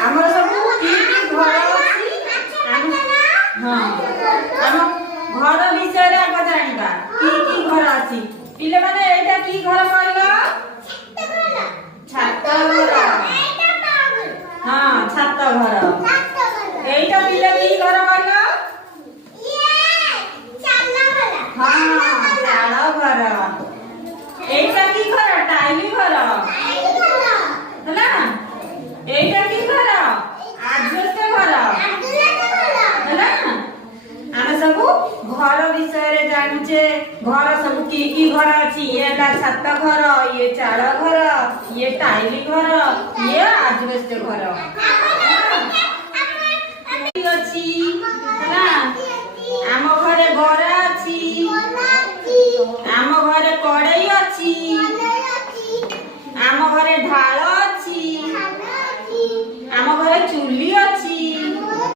आमर सब की घर अछि हां हम घर विषय रे आगे जानिबा की घर अछि पिले माने एटा की घर कहलो छात घर हां छात घर एटा पिले की घर कहलो हां चाल घर एटा की घर टाइली घर हला एटा की घर आजबेस्ट घर हला आमे सब घर विषय रे जानुचे घर सब की घर अछि एला छात घर ये चाल घर ये टाइली घर ये आजबेस्ट घर अछि हला आम घरे गरा अछि आम घरे कड़ई अछि